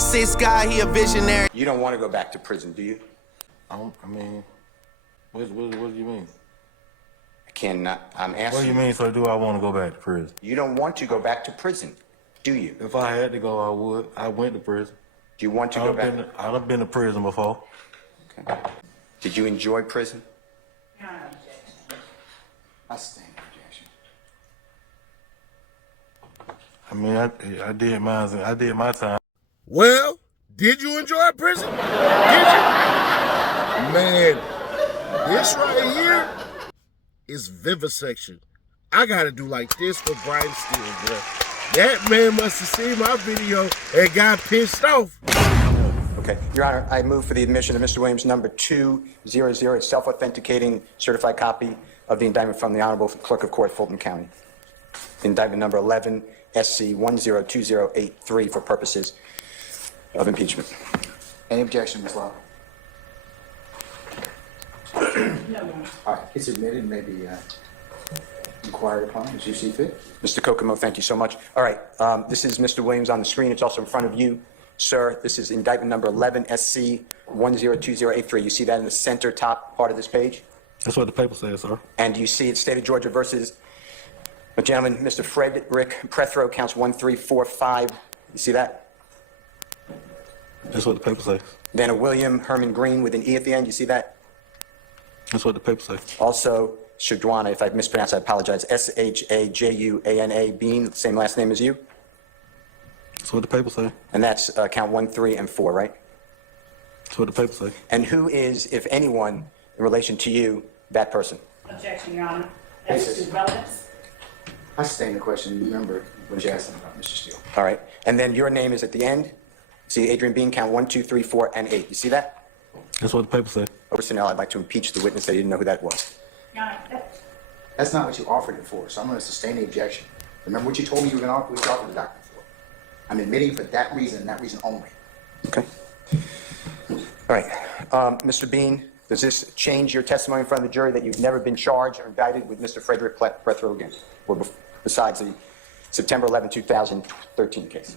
Six guy, he a visionary. You don't want to go back to prison, do you? I mean, what do you mean? I cannot. I'm asking. What do you mean, so do I want to go back to prison? You don't want to go back to prison, do you? If I had to go, I would. I went to prison. Do you want to go back? I've been to prison before. Okay. Did you enjoy prison? No objection. I stand objection. I mean, I did mine. I did my time. Well, did you enjoy prison? Did you? Man, this right here is vivisection. I gotta do like this for Brian Steele, bro. That man must have seen my video and got pissed off. Okay, Your Honor, I move for the admission of Mr. Williams, number 200, self-authenticating certified copy of the indictment from the Honorable Clerk of Court, Fulton County. Indictment number 11, SC 102083 for purposes of impeachment. Any objection, Ms. Law? No. All right, it's admitted, may be inquired upon as you see fit. Mr. Kokomo, thank you so much. All right, this is Mr. Williams on the screen. It's also in front of you, sir. This is indictment number 11, SC 102083. You see that in the center top part of this page? That's what the paper says, sir. And you see it's State of Georgia versus a gentleman, Mr. Frederick Prethrow, counts 1, 3, 4, 5. You see that? That's what the paper says. Then a William Herman Green with an E at the end. You see that? That's what the paper says. Also, Shadwana, if I mispronounced, I apologize. Shajuana Bean, same last name as you. That's what the paper says. And that's count 1, 3, and 4, right? That's what the paper says. And who is, if anyone, in relation to you, that person? Objection, Your Honor. That's to relevance. I sustain the question. Remember what you asked about, Mr. Steele. All right. And then your name is at the end. See Adrian Bean, count 1, 2, 3, 4, and 8. You see that? That's what the paper says. Personnel, I'd like to impeach the witness that he didn't know who that was. Your Honor, That's not what you offered it for, so I'm going to sustain the objection. Remember what you told me you were going to offer, what you offered the document for. I'm admitting for that reason and that reason only. Okay. All right. Mr. Bean, does this change your testimony in front of the jury that you've never been charged or indicted with Mr. Frederick Prethrow again, or besides the September 11, 2013 case?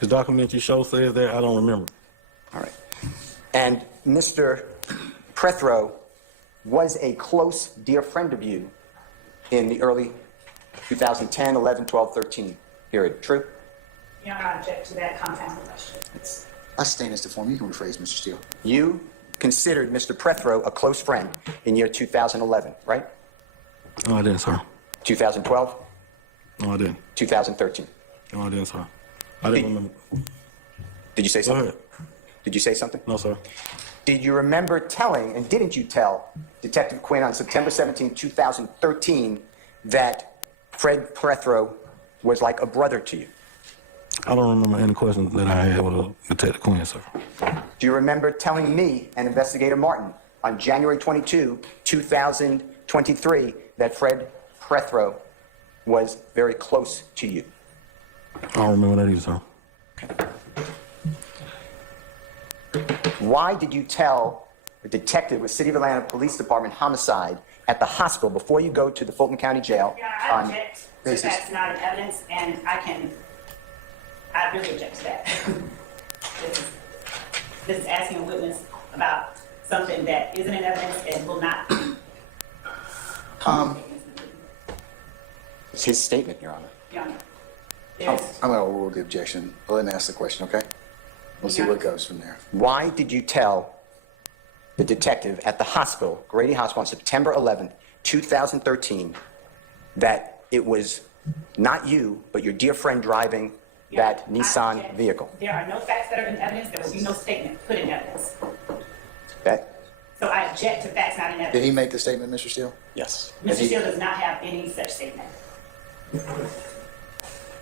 The document you show says that. I don't remember. All right. And Mr. Prethrow was a close, dear friend of you in the early 2010, 11, 12, 13 period. True? Your Honor, I object to that compound question. I sustain this to form. You can rephrase, Mr. Steele. You considered Mr. Prethrow a close friend in year 2011, right? No, I didn't, sir. 2012? No, I didn't. 2013? No, I didn't, sir. I didn't remember. Did you say Go something? ahead. Did you say something? No, sir. Did you remember telling, and didn't you tell, Detective Quinn on September 17, 2013, that Fred Prethrow was like a brother to you? I don't remember any questions that I had with Detective Quinn, sir. Do you remember telling me and Investigator Martin on January 22, 2023, that Fred Prethrow was very close to you? I don't remember that either, sir. Why did you tell a detective with City of Atlanta Police Department homicide at the hospital before you go to the Fulton County Jail? Your Honor, I object to that's not an evidence, and I really object to that. This is asking a witness about something that isn't in evidence and will not. It's his statement, Your Honor. Your Honor. I'm going to overrule the objection. Go ahead and ask the question, okay? We'll see what goes from there. Why did you tell the detective at the hospital, Grady Hospital, on September 11th, 2013, that it was not you, but your dear friend driving that Nissan vehicle? There are no facts that are in evidence. There will be no statement put in evidence. That? So I object to facts not in evidence. Did he make the statement, Mr. Steele? Yes. Mr. Steele does not have any such statement.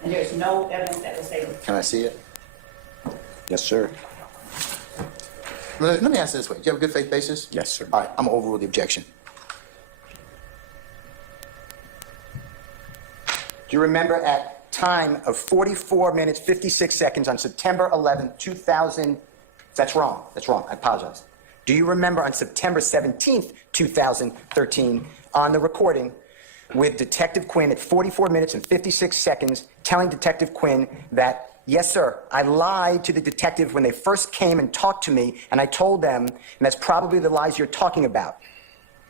And there is no evidence that will say this. Can I see it? Yes, sir. Let me ask it this way. Do you have a good faith basis? Yes, sir. All right, I'm going to overrule the objection. Do you remember at time of 44 minutes, 56 seconds on September 11th, 2000, that's wrong, I apologize. Do you remember on September 17th, 2013, on the recording with Detective Quinn at 44 minutes and 56 seconds telling Detective Quinn that Yes, sir. I lied to the detective when they first came and talked to me, and I told them, and that's probably the lies you're talking about.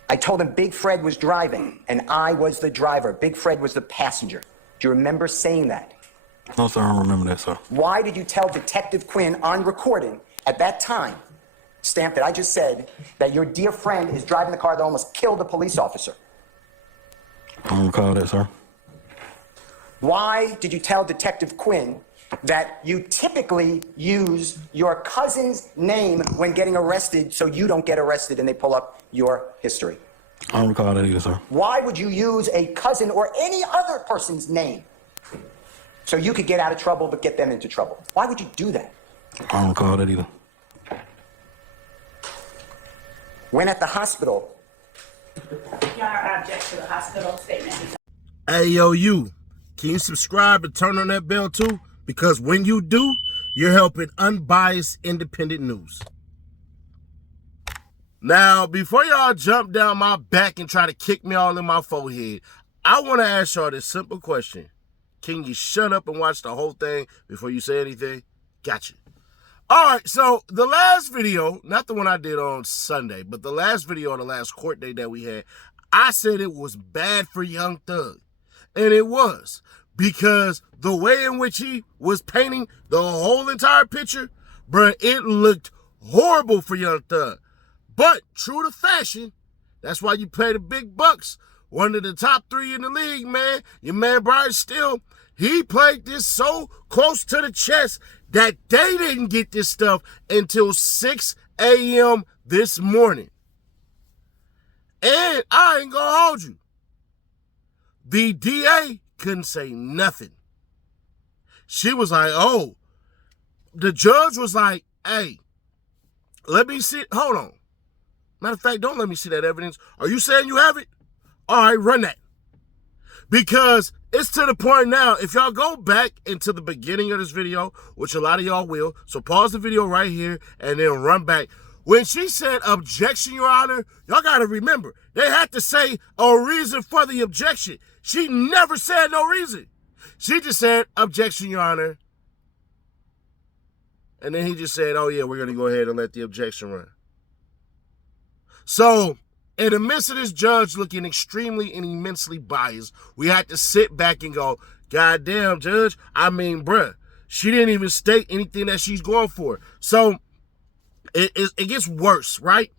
I told them Big Fred was driving, and I was the driver. Big Fred was the passenger. Do you remember saying that? No, sir, I don't remember that, sir. Why did you tell Detective Quinn on recording at that time, stamp that I just said, that your dear friend is driving the car that almost killed a police officer? I don't recall that, sir. Why did you tell Detective Quinn that you typically use your cousin's name when getting arrested so you don't get arrested and they pull up your history? I don't recall that either, sir. Why would you use a cousin or any other person's name so you could get out of trouble but get them into trouble? Why would you do that? I don't recall that either. When at the hospital, Your Honor, I object to the hospital statement. Hey, yo, you. Can you subscribe and turn on that bell too? Because when you do, you're helping unbiased, independent news. Now, before y'all jump down my back and try to kick me all in my forehead, I want to ask y'all this simple question. Can you shut up and watch the whole thing before you say anything? Gotcha. All right, so the last video, not the one I did on Sunday, but the last video on the last court date that we had, I said it was bad for Young Thug. And it was, because the way in which he was painting the whole entire picture, bruh, it looked horrible for Young Thug. But true to fashion, that's why you pay the big bucks. One of the top 3 in the league, man. Your man Brian Steele, he played this so close to the chest that they didn't get this stuff until 6 a.m. this morning. And I ain't gonna hold you. The DA couldn't say nothing. She was like, oh. The judge was like, hey, let me see. Hold on. Matter of fact, don't let me see that evidence. Are you saying you have it? All right, run that. Because it's to the point now, if y'all go back into the beginning of this video, which a lot of y'all will, so pause the video right here and then run back. When she said objection, Your Honor, y'all got to remember, they had to say a reason for the objection. She never said no reason. She just said, objection, Your Honor. And then he just said, oh, yeah, we're going to go ahead and let the objection run. So, in the midst of this judge looking extremely and immensely biased, we had to sit back and go, God damn, Judge, I mean, bruh, she didn't even state anything that she's going for. So, it gets worse, right?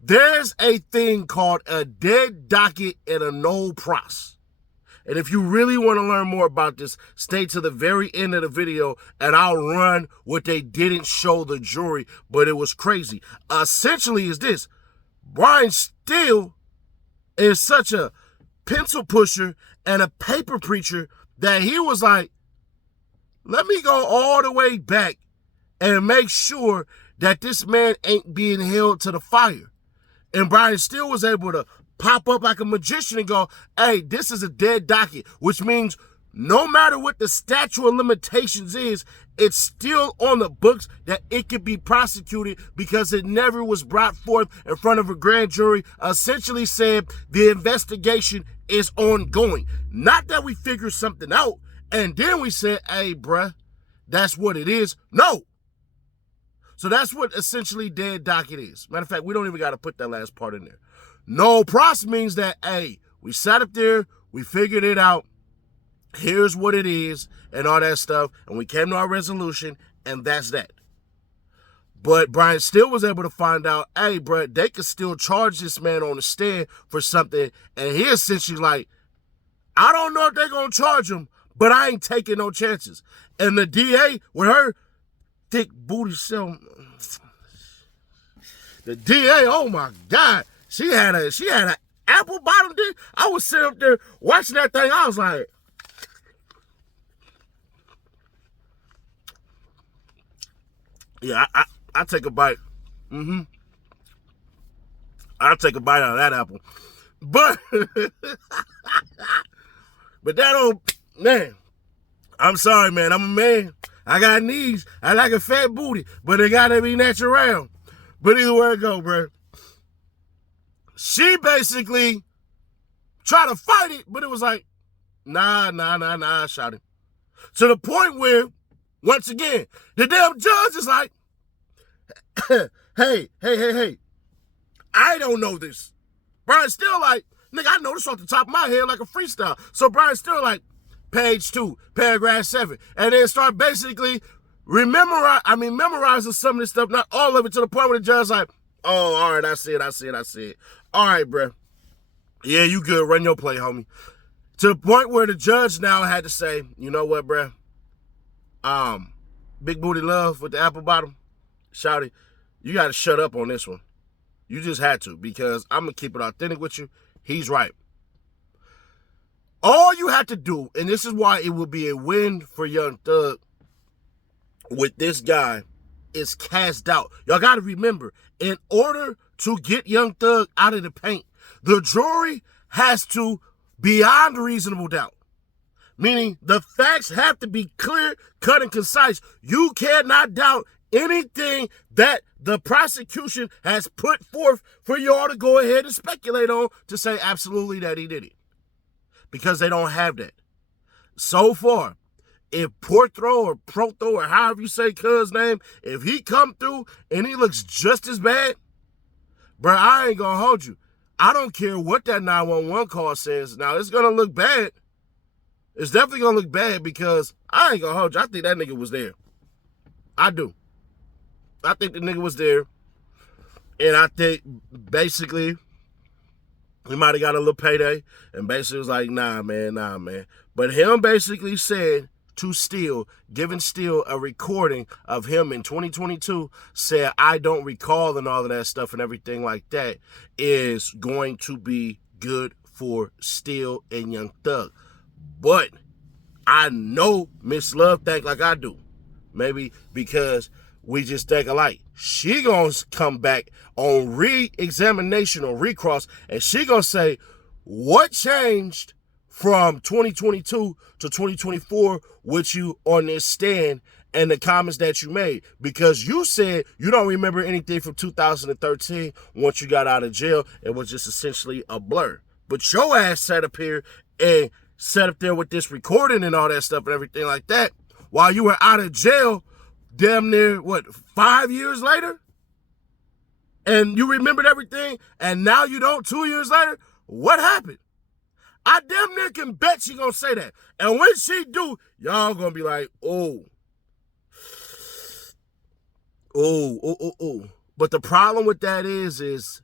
There's a thing called a dead docket and a no pros. And if you really want to learn more about this, stay to the very end of the video and I'll run what they didn't show the jury, but it was crazy. Essentially is this: Brian Steele is such a pencil pusher and a paper preacher that he was like, let me go all the way back and make sure that this man ain't being held to the fire. And Brian Steele was able to pop up like a magician and go, hey, this is a dead docket, which means no matter what the statute of limitations is, it's still on the books that it could be prosecuted because it never was brought forth in front of a grand jury, essentially said the investigation is ongoing. Not that we figured something out and then we said, hey, bruh, that's what it is. No. So that's what essentially dead docket is. Matter of fact, we don't even got to put that last part in there. No pros means that, hey, we sat up there, we figured it out, here's what it is, and all that stuff, and we came to our resolution, and that's that. But Brian Steele was able to find out, hey, bro, they could still charge this man on the stand for something, and he essentially like, I don't know if they're going to charge him, but I ain't taking no chances. And the DA, with her thick booty self, the DA, oh my God, she had an apple bottom dick. I was sitting up there watching that thing. I was like, yeah, I take a bite. I'll take a bite out of that apple. But, but that old, man, I'm sorry, man. I'm a man. I got knees. I like a fat booty, but it gotta be natural. But either way it go, bro. She basically tried to fight it, but it was like, nah, I shot him. To the point where Once again, the damn judge is like, hey, I don't know this. Brian's still like, nigga, I know this off the top of my head like a freestyle. So Brian's still like, page 2, paragraph 7. And then start basically memorizing some of this stuff, not all of it, to the point where the judge's like, oh, all right, I see it. All right, bruh. Yeah, you good. Run your play, homie. To the point where the judge now had to say, you know what, bruh? Big booty love with the apple bottom. Shouty, you got to shut up on this one. You just had to, because I'm going to keep it authentic with you. He's right. All you have to do, and this is why it will be a win for Young Thug with this guy, is cast doubt. Y'all got to remember, in order to get Young Thug out of the paint, the jury has to beyond reasonable doubt. Meaning the facts have to be clear, cut, and concise. You cannot doubt anything that the prosecution has put forth for y'all to go ahead and speculate on to say absolutely that he did it. Because they don't have that. So far, if Porthro or Protho or however you say cuz name, if he come through and he looks just as bad, bro, I ain't gonna hold you. I don't care what that 911 call says. Now, it's gonna look bad. It's definitely gonna look bad, because I ain't gonna hold you. I think that nigga was there. I do. I think the nigga was there. And I think basically he might have got a little payday and basically was like, nah, man. But him basically said to Steele, giving Steele a recording of him in 2022, said, I don't recall, and all of that stuff and everything like that, is going to be good for Steele and Young Thug. But I know Miss Love think like I do. Maybe because we just think alike. She gonna come back on re-examination or recross, and she gonna say, what changed from 2022 to 2024 with you on this stand and the comments that you made? Because you said you don't remember anything from 2013 once you got out of jail. It was just essentially a blur. But your ass sat up here and sat up there with this recording and all that stuff and everything like that while you were out of jail damn near, 5 years later? And you remembered everything, and now you don't 2 years later? What happened? I damn near can bet she gonna say that. And when she do, y'all gonna be like, oh. But the problem with that is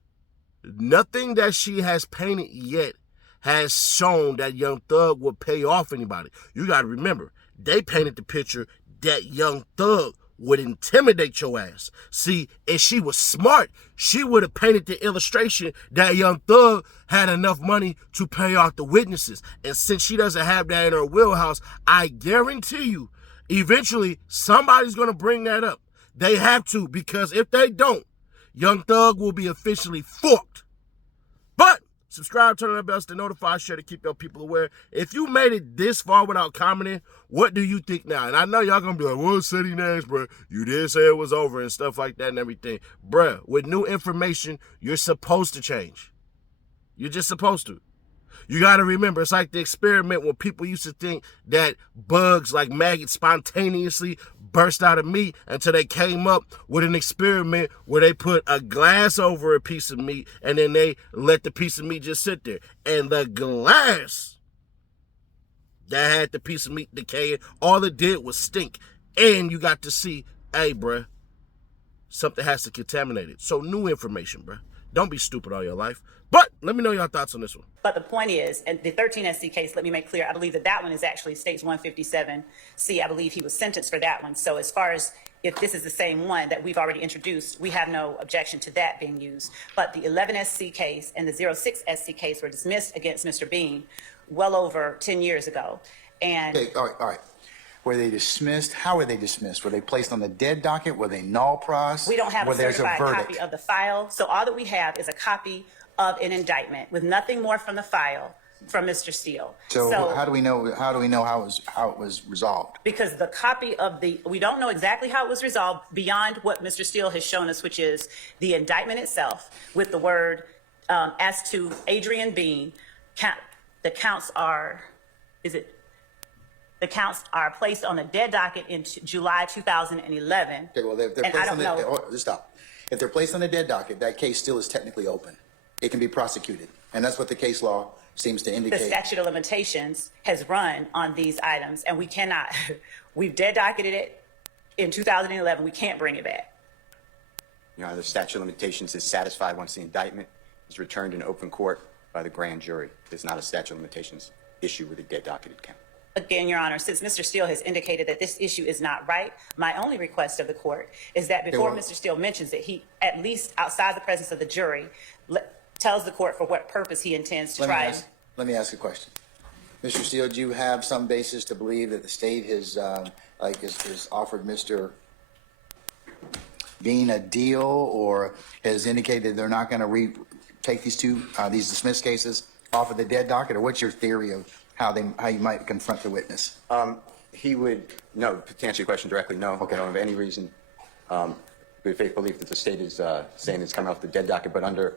nothing that she has painted yet has shown that Young Thug will pay off anybody. You gotta remember, they painted the picture that Young Thug would intimidate your ass. See, if she was smart, she would have painted the illustration that Young Thug had enough money to pay off the witnesses. And since she doesn't have that in her wheelhouse, I guarantee you, eventually somebody's going to bring that up. They have to, because if they don't, Young Thug will be officially forked. But subscribe, turn on the bells to notify, share to keep your people aware. If you made it this far without commenting, what do you think now? And I know y'all gonna be like, what said he next, bro? You did say it was over and stuff like that and everything. Bruh, with new information, you're supposed to change. You're just supposed to. You gotta remember, it's like the experiment when people used to think that bugs like maggots spontaneously burst out of meat until they came up with an experiment where they put a glass over a piece of meat and then they let the piece of meat just sit there. And the glass that had the piece of meat decaying, all it did was stink. And you got to see, hey, bruh, something has to contaminate it. So new information, bruh. Don't be stupid all your life. But let me know your thoughts on this one. But the point is, and the 13 SC case, let me make clear, I believe that one is actually states 157C. I believe he was sentenced for that one. So as far as if this is the same one that we've already introduced, we have no objection to that being used. But the 11 SC case and the 06 SC case were dismissed against Mr. Bean well over 10 years ago. And Okay, all right. Were they dismissed? How were they dismissed? Were they placed on the dead docket? Were they null pros? we don't have a Where there's certified verdict? copy of the file. So all that we have is a copy of an indictment with nothing more from the file from Mr. Steele. So how do we know? How do we know how it was resolved? Because the copy of we don't know exactly how it was resolved beyond what Mr. Steele has shown us, which is the indictment itself with the word as to Adrian Bean. The counts are, is it The counts are placed on the dead docket in July 2011. Okay, well, if they're And I placed don't on the, know. just stop. If they're placed on the dead docket, that case still is technically open. It can be prosecuted, and that's what the case law seems to The indicate. statute of limitations has run on these items, and we cannot, we've dead docketed it in 2011. We can't bring it back. Your Honor, the statute of limitations is satisfied once the indictment is returned in open court by the grand jury. There's not a statute of limitations issue with a dead docketed count. Again, Your Honor, since Mr. Steele has indicated that this issue is not right, my only request of the court is that before well- Mr. Steele mentions it, he, at least outside the presence of the jury, tells the court for what purpose he intends to try. Let me ask a question. Mr. Steele, do you have some basis to believe that the state has, has offered Mr. Bean a deal, or has indicated they're not going to take these these dismissed cases off of the dead docket, or what's your theory of how you might confront the witness? He would, no, to answer your question directly, no. Okay. I don't have any reason, good faith belief that the state is saying it's coming off the dead docket, but under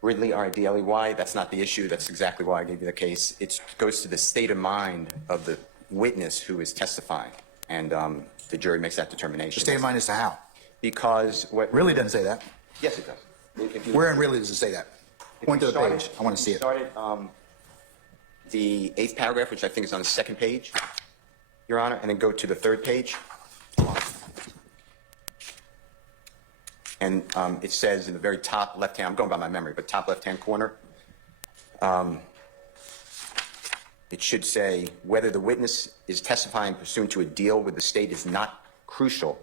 Ridley, R-I-D-L-E-Y, that's not the issue. That's exactly why I gave you the case. It goes to the state of mind of the witness who is testifying, and the jury makes that determination. The state of mind as to how? Because what... Really doesn't say that. Yes, it does. If you- Where in really does it say that? Point to the started- page. I want to see you it. started the 8th paragraph, which I think is on the 2nd page, Your Honor, and then go to the 3rd page. And it says in the very top left-hand, I'm going by my memory, but top left-hand corner, it should say, whether the witness is testifying pursuant to a deal with the state is not crucial.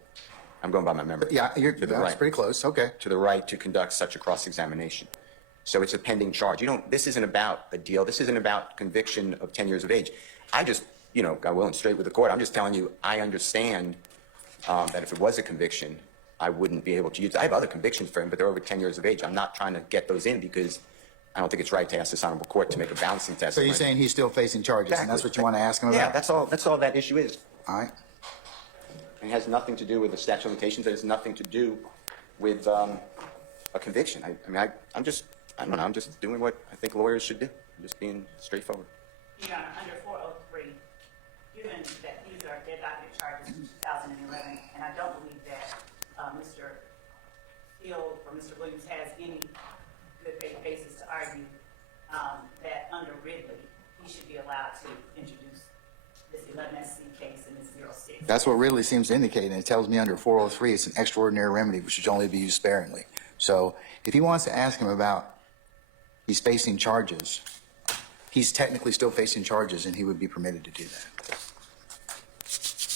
I'm going by my memory. Yeah, To the that's right. pretty close. Okay. To the right to conduct such a cross-examination. So it's a pending charge. This isn't about a deal. This isn't about conviction of 10 years of age. I just, got will and straight with the court. I'm just telling you, I understand that if it was a conviction, I wouldn't be able to use it. I have other convictions for him, but they're over 10 years of age. I'm not trying to get those in because I don't think it's right to ask this honorable court to make a balancing test. So you're saying he's still facing charges, and that's what you want to ask him about? Yeah, that's all that issue is. All right. It has nothing to do with the statute of limitations. It has nothing to do with a conviction. I'm just doing what I think lawyers should do. I'm just being straightforward. Your Honor, under 403, given that these are dead docket charges in 2011, and I don't believe that Mr. Steele or Mr. Williams has any good faith basis to argue that under Ridley, he should be allowed to introduce this 11SC case in this 06. That's what Ridley seems to indicate, and it tells me under 403 it's an extraordinary remedy which should only be used sparingly. So if he wants to ask him about he's facing charges, he's technically still facing charges, and he would be permitted to do that.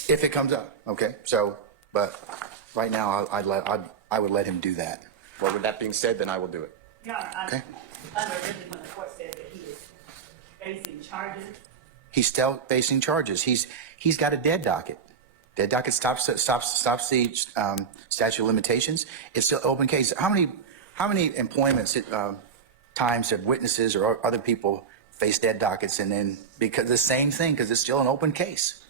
If it comes up, okay? So, but right now I would let him do that. Well, with that being said, then I will do it. Your Honor, Okay. under Ridley, when the court says that he is facing charges, He's still facing charges. He's got a dead docket. Dead docket stops the statute of limitations. It's still open case. How many employments times have witnesses or other people faced dead dockets and then because the same thing because it's still an open case?